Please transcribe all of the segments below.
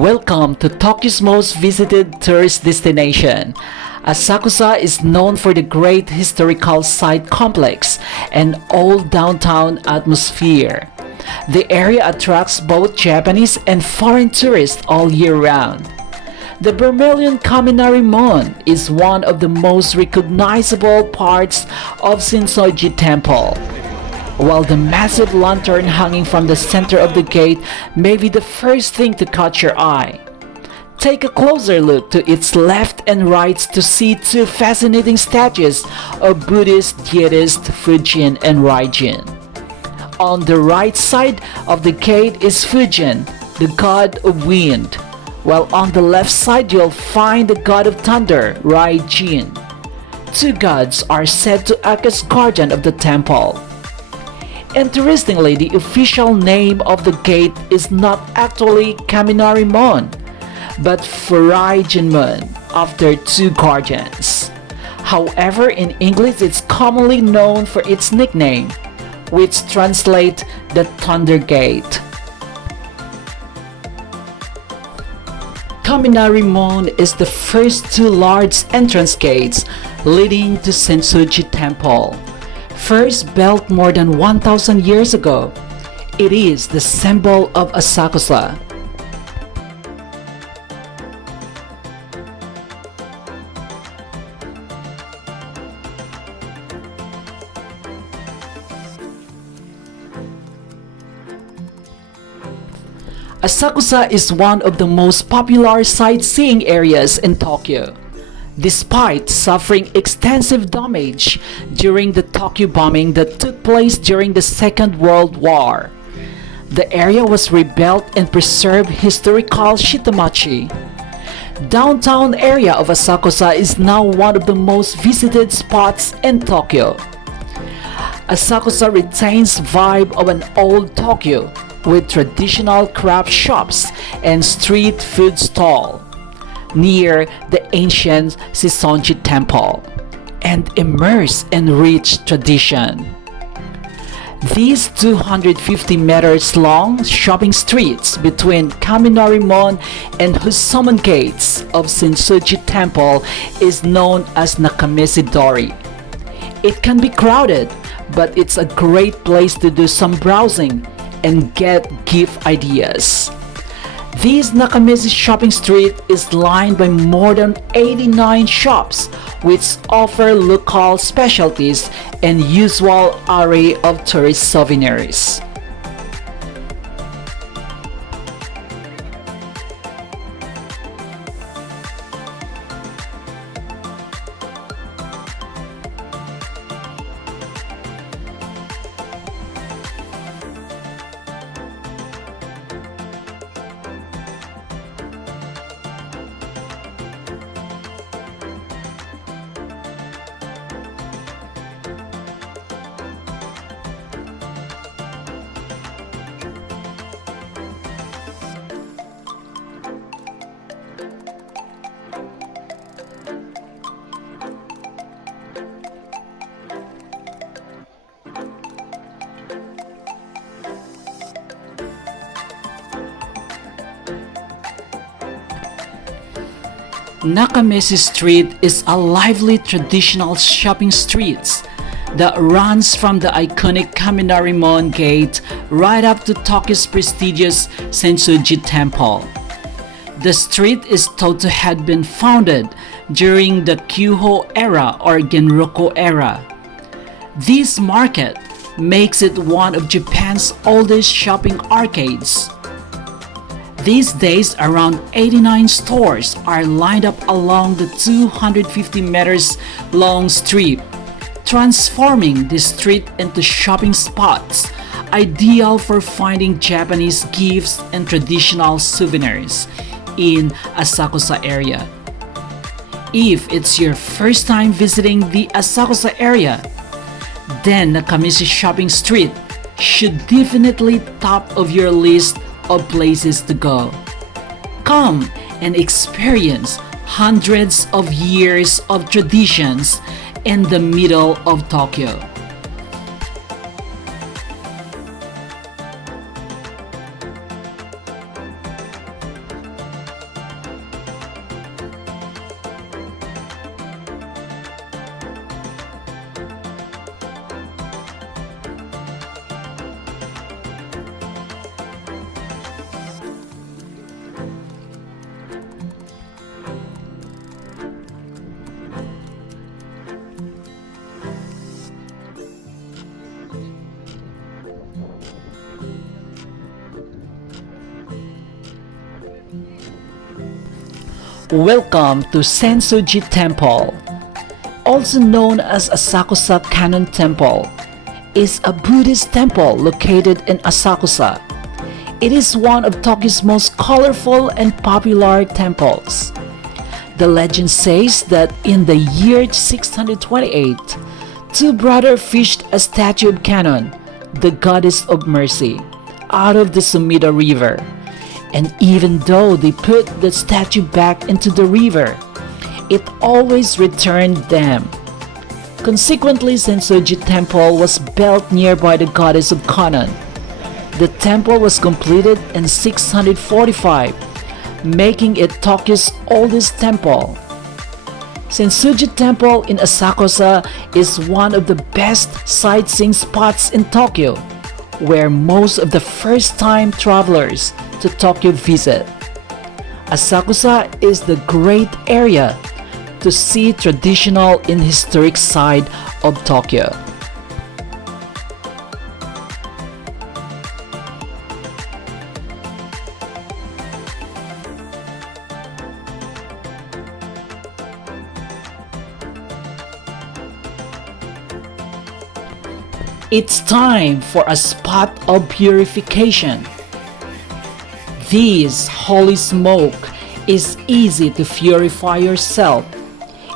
Welcome to Tokyo's most visited tourist destination. Asakusa is known for the great historical site complex and old downtown atmosphere. The area attracts both Japanese and foreign tourists all year round. The Vermilion Kaminarimon is one of the most recognizable parts of Sensoji Temple, while the massive lantern hanging from the center of the gate may be the first thing to catch your eye. Take a closer look to its left and right to see two fascinating statues of Buddhist deities Fujin and Raijin. On the right side of the gate is Fujin, the god of wind, while on the left side you'll find the god of thunder, Raijin. Two gods are said to act as guardian of the temple. Interestingly, the official name of the gate is not actually Kaminarimon, but Furaijinmon, after two guardians. However, in English it's commonly known for its nickname, which translates the Thunder Gate. Kaminarimon is the first two large entrance gates leading to Sensoji Temple. First built more than 1,000 years ago, it is the symbol of Asakusa. Asakusa is one of the most popular sightseeing areas in Tokyo. Despite suffering extensive damage during the Tokyo bombing that took place during the Second World War, the area was rebuilt and preserved historical shitamachi. Downtown area of Asakusa is now one of the most visited spots in Tokyo. Asakusa retains vibe of an old Tokyo with traditional craft shops and street food stall near the ancient Sensoji Temple and immersed in rich tradition. These 250 meters long shopping streets between Kaminarimon and Hozomon gates of Sensoji Temple is known as Nakamise Dori. It can be crowded, but it's a great place to do some browsing and get gift ideas. This Nakamise shopping street is lined by more than 89 shops which offer local specialties and usual array of tourist souvenirs. Nakamise Street is a lively traditional shopping street that runs from the iconic Kaminarimon Gate right up to Tokyo's prestigious Sensoji Temple. The street is thought to have been founded during the Kyuho era or Genroku era. This market makes it one of Japan's oldest shopping arcades. These days, around 89 stores are lined up along the 250 meters long street, transforming the street into shopping spots, ideal for finding Japanese gifts and traditional souvenirs in Asakusa area. If it's your first time visiting the Asakusa area, then Nakamise Shopping Street should definitely top of your list of places to go. Come and experience hundreds of years of traditions in the middle of Tokyo. Welcome to Sensoji Temple, also known as Asakusa Canon Temple, is a Buddhist temple located in Asakusa. It is one of Tokyo's most colorful and popular temples. The legend says that in the year 628, two brothers fished a statue of Kanon, the goddess of mercy, out of the Sumida River. And even though they put the statue back into the river, it always returned them. Consequently, Sensoji Temple was built nearby the goddess of Kanon. The temple was completed in 645, making it Tokyo's oldest temple. Sensoji Temple in Asakusa is one of the best sightseeing spots in Tokyo, where most of the first-time travelers to Tokyo visit. Asakusa is the great area to see traditional and historic side of Tokyo. It's time for a spot of purification. This holy smoke is easy to purify yourself.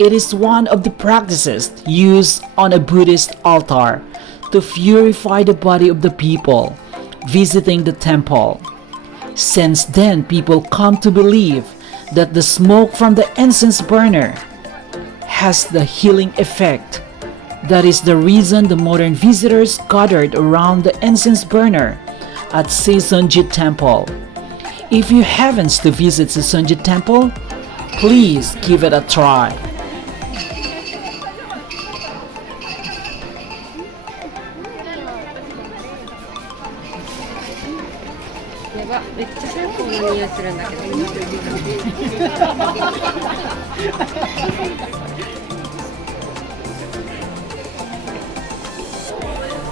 It is one of the practices used on a Buddhist altar to purify the body of the people visiting the temple. Since then, people come to believe that the smoke from the incense burner has the healing effect. That is the reason the modern visitors gathered around the incense burner at Sensoji Temple. If you happen to visit Sensoji Temple, please give it a try.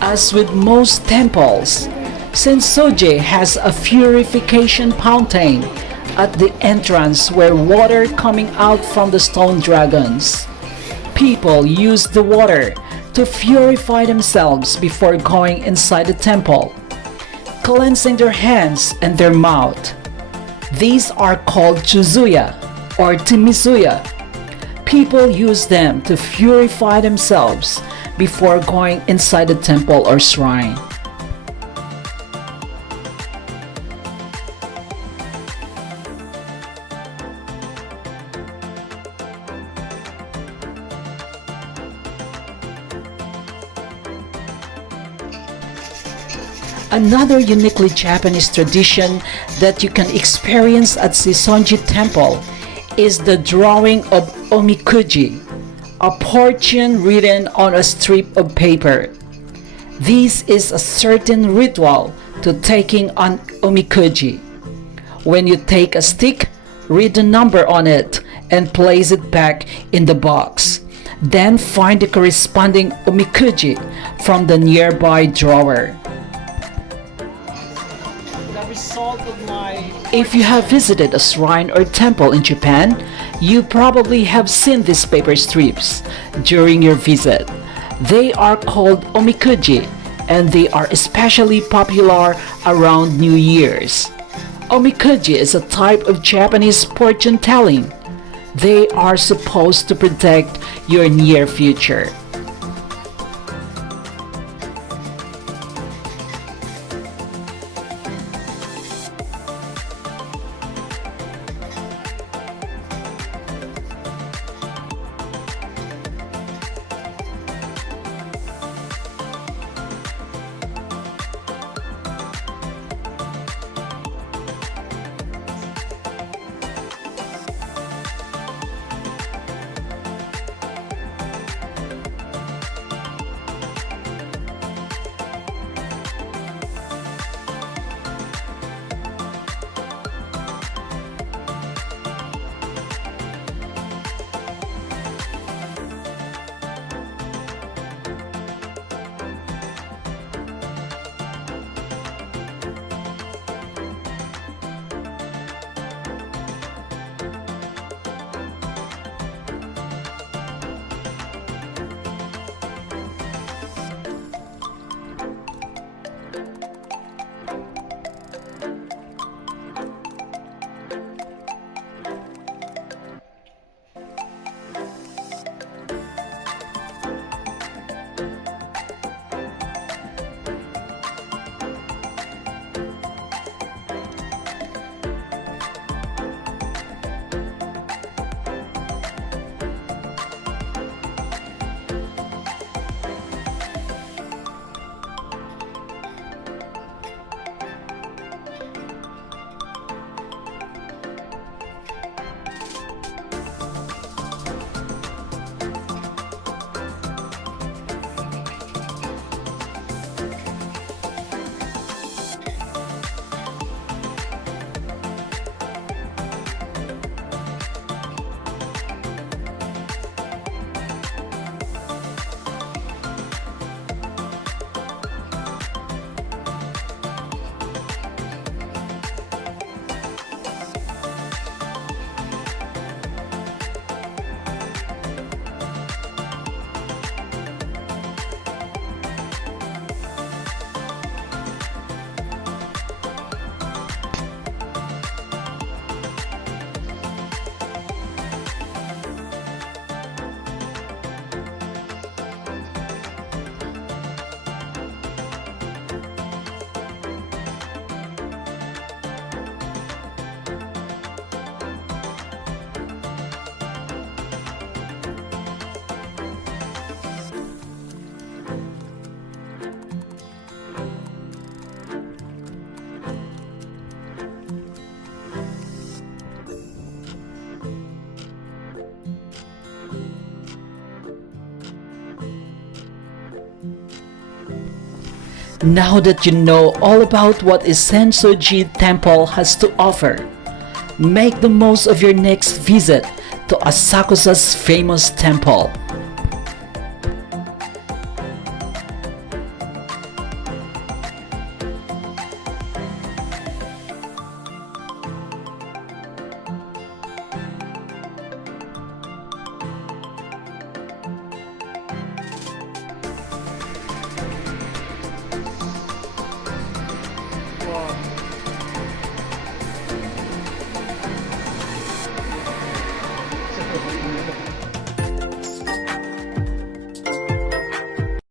As with most temples, Sensoji has a purification fountain at the entrance where water coming out from the stone dragons. People use the water to purify themselves before going inside the temple, cleansing their hands and their mouth. These are called chuzuya or timisuya. People use them to purify themselves before going inside the temple or shrine. Another uniquely Japanese tradition that you can experience at Sensoji Temple is the drawing of Omikuji, a fortune written on a strip of paper. This is a certain ritual to taking an Omikuji. When you take a stick, read the number on it and place it back in the box. Then find the corresponding Omikuji from the nearby drawer. If you have visited a shrine or temple in Japan, you probably have seen these paper strips during your visit. They are called Omikuji, and they are especially popular around New Year's. Omikuji is a type of Japanese fortune telling. They are supposed to predict your near future. Now that you know all about what is Sensoji Temple has to offer, make the most of your next visit to Asakusa's famous temple.